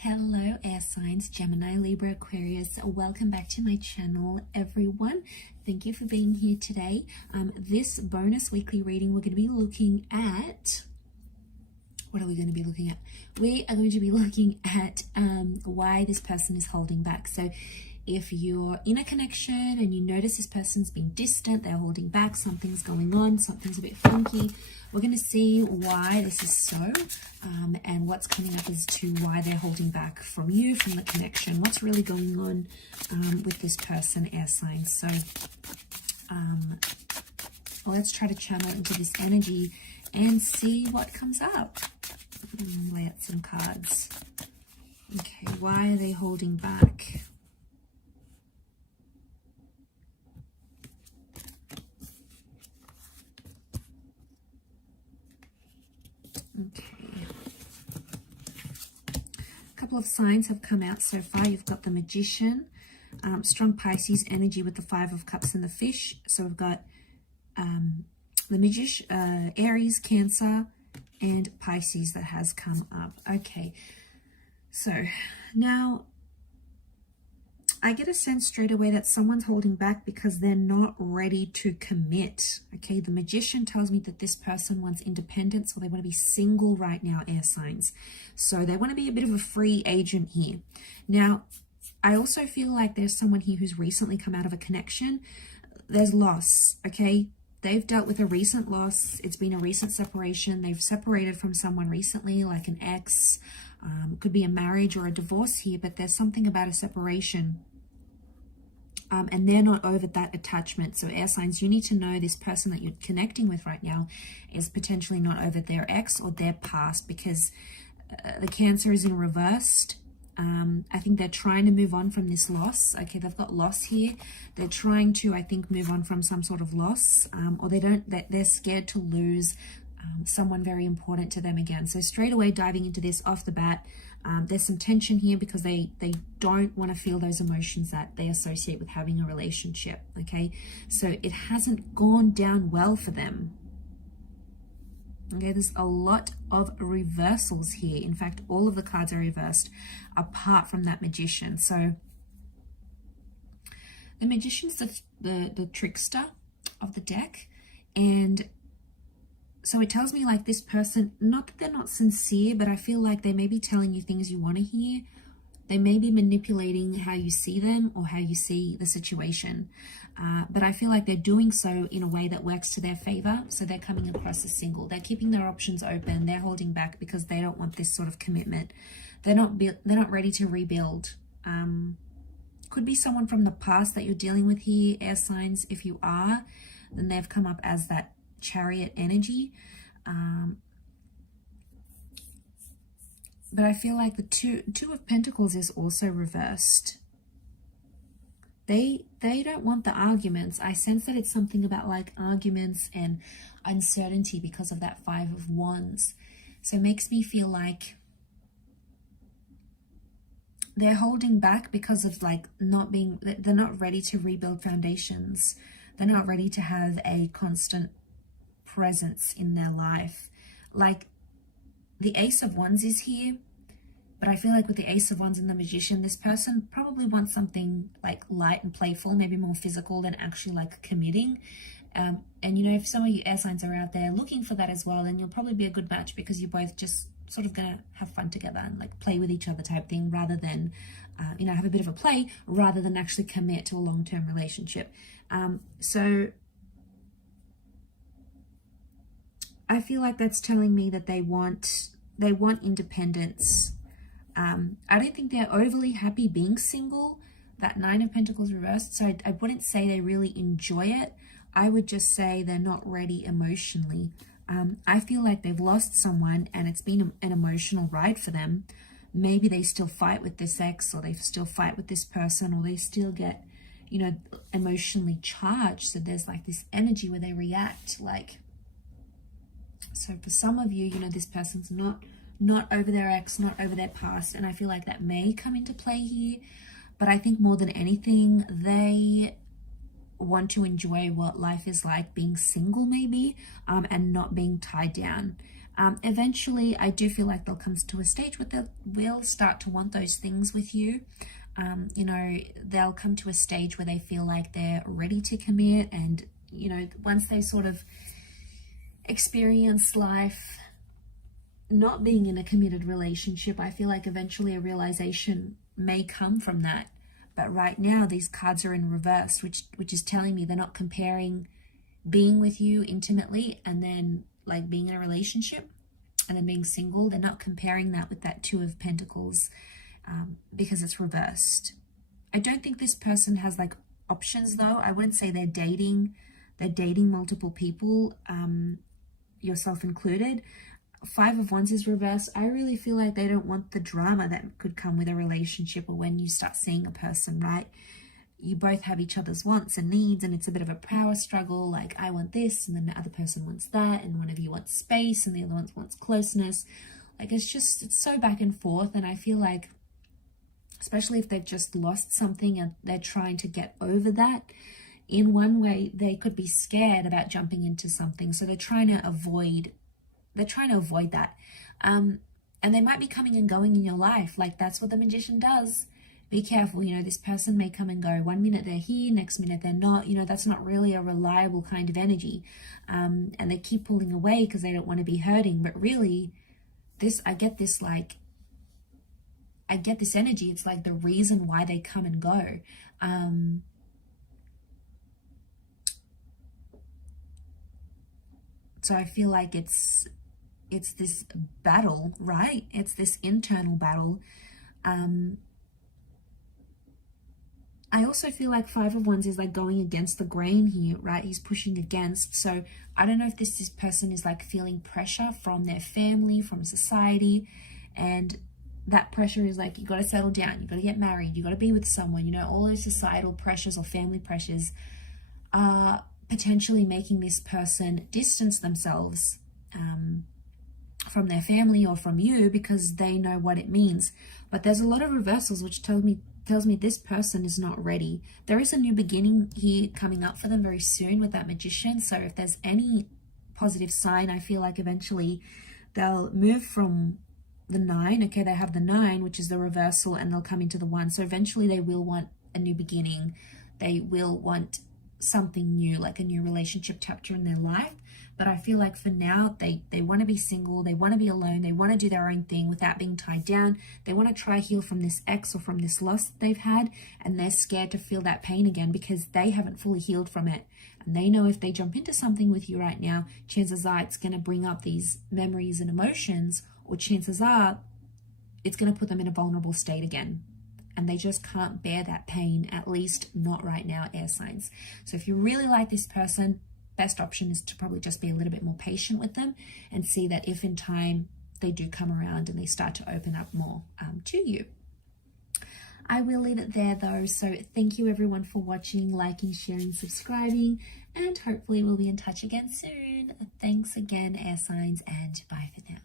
Hello air signs, Gemini, Libra, Aquarius. Welcome back to my channel, everyone. Thank you for being here today. This bonus weekly reading, we're going to be looking at, what are we going to be looking at? We are going to be looking at why this person is holding back. So if you're in a connection and you notice this person's being distant, they're holding back, something's going on, something's a bit funky, we're going to see why this is so and what's coming up as to why they're holding back from you, from the connection, what's really going on with this person, air signs. So let's try to channel into this energy and see what comes up. Lay out some cards. Okay, why are they holding back? Okay, a couple of signs have come out so far. You've got the Magician, strong Pisces energy with the Five of Cups and the Fish. So we've got the Magician, Aries, Cancer, and Pisces that has come up. Okay, so now I get a sense straight away that someone's holding back because they're not ready to commit. Okay, the Magician tells me that this person wants independence, or they want to be single right now, air signs. So they want to be a bit of a free agent here. Now, I also feel like there's someone here who's recently come out of a connection. There's loss, okay? They've dealt with a recent loss. It's been a recent separation. They've separated from someone recently, like an ex. Could be a marriage or a divorce here, but there's something about a separation. And they're not over that attachment. So air signs, you need to know this person that you're connecting with right now is potentially not over their ex or their past, because the Cancer is in reversed. I think they're trying to move on from this loss. Okay, they've got loss here. They're trying to, I think, move on from some sort of loss, or they're scared to lose someone very important to them again. So straight away diving into this off the bat, there's some tension here because they don't want to feel those emotions that they associate with having a relationship. Okay, so it hasn't gone down well for them. Okay, there's a lot of reversals here. In fact, all of the cards are reversed apart from that Magician. So the Magician's the trickster of the deck, and so it tells me like this person, not that they're not sincere, but I feel like they may be telling you things you want to hear. They may be manipulating how you see them or how you see the situation. But I feel like they're doing so in a way that works to their favor. So they're coming across as single. They're keeping their options open. They're holding back because they don't want this sort of commitment. They're not ready to rebuild. Could be someone from the past that you're dealing with here, air signs. If you are, then they've come up as that Chariot energy. But I feel like the two of Pentacles is also reversed. They don't want the arguments. I sense that it's something about like arguments and uncertainty because of that Five of Wands. So it makes me feel like they're holding back because of like they're not ready to rebuild foundations. They're not ready to have a constant presence in their life. Like the Ace of Wands is here, but I feel like with the Ace of Wands and the Magician, this person probably wants something like light and playful, maybe more physical than actually like committing. And you know, if some of you air signs are out there looking for that as well, then you'll probably be a good match because you're both just sort of gonna have fun together and like play with each other type thing, rather than you know, have a bit of a play rather than actually commit to a long-term relationship. So I feel like that's telling me that they want independence. I don't think they're overly happy being single. That Nine of Pentacles reversed. So I wouldn't say they really enjoy it. I would just say they're not ready emotionally. I feel like they've lost someone and it's been an emotional ride for them. Maybe they still fight with this ex, or they still fight with this person, or they still get, you know, emotionally charged. So there's like this energy where they react like. So for some of you, you know, this person's not over their ex, not over their past. And I feel like that may come into play here. But I think more than anything, they want to enjoy what life is like being single maybe, and not being tied down. Eventually, I do feel like they'll come to a stage where they will start to want those things with you. You know, they'll come to a stage where they feel like they're ready to commit, and, you know, once they sort of experience life not being in a committed relationship, I feel like eventually a realization may come from that. But right now, these cards are in reverse, which is telling me they're not comparing being with you intimately and then like being in a relationship and then being single. They're not comparing that with that Two of Pentacles, because it's reversed. I don't think this person has like options though. I wouldn't say they're dating multiple people, yourself included. Five of Wands is reversed. I really feel like they don't want the drama that could come with a relationship, or when you start seeing a person, right? You both have each other's wants and needs, and it's a bit of a power struggle. Like, I want this, and then the other person wants that, and one of you wants space, and the other one wants closeness. Like, it's so back and forth, and I feel like, especially if they've just lost something and they're trying to get over that, in one way, they could be scared about jumping into something. So they're trying to avoid that. And they might be coming and going in your life. Like, that's what the Magician does. Be careful. You know, this person may come and go. One minute they're here, next minute they're not. You know, that's not really a reliable kind of energy. And they keep pulling away because they don't want to be hurting. But really, I get this energy. It's like the reason why they come and go. So I feel like it's this battle, right? It's this internal battle. I also feel like Five of Wands is like going against the grain here, right? He's pushing against. So I don't know if this person is like feeling pressure from their family, from society, and that pressure is like, you got to settle down, you got to get married, you got to be with someone. You know, all those societal pressures or family pressures are potentially making this person distance themselves from their family or from you, because they know what it means. But there's a lot of reversals, which tells me this person is not ready. There is a new beginning here coming up for them very soon with that Magician. So if there's any positive sign, I feel like eventually they'll move from the 9. Okay, they have the 9, which is the reversal, and they'll come into the 1. So eventually they will want a new beginning. They will want something new, like a new relationship chapter in their life. But I feel like for now, they want to be single, they want to be alone, they want to do their own thing without being tied down. They want to try heal from this ex or from this loss that they've had, and they're scared to feel that pain again because they haven't fully healed from it. And they know if they jump into something with you right now, chances are it's going to bring up these memories and emotions, or chances are it's going to put them in a vulnerable state again. And they just can't bear that pain, at least not right now, air signs. So if you really like this person, best option is to probably just be a little bit more patient with them and see that if in time they do come around and they start to open up more to you. I will leave it there though. So thank you everyone for watching, liking, sharing, subscribing, and hopefully we'll be in touch again soon. Thanks again, air signs, and bye for now.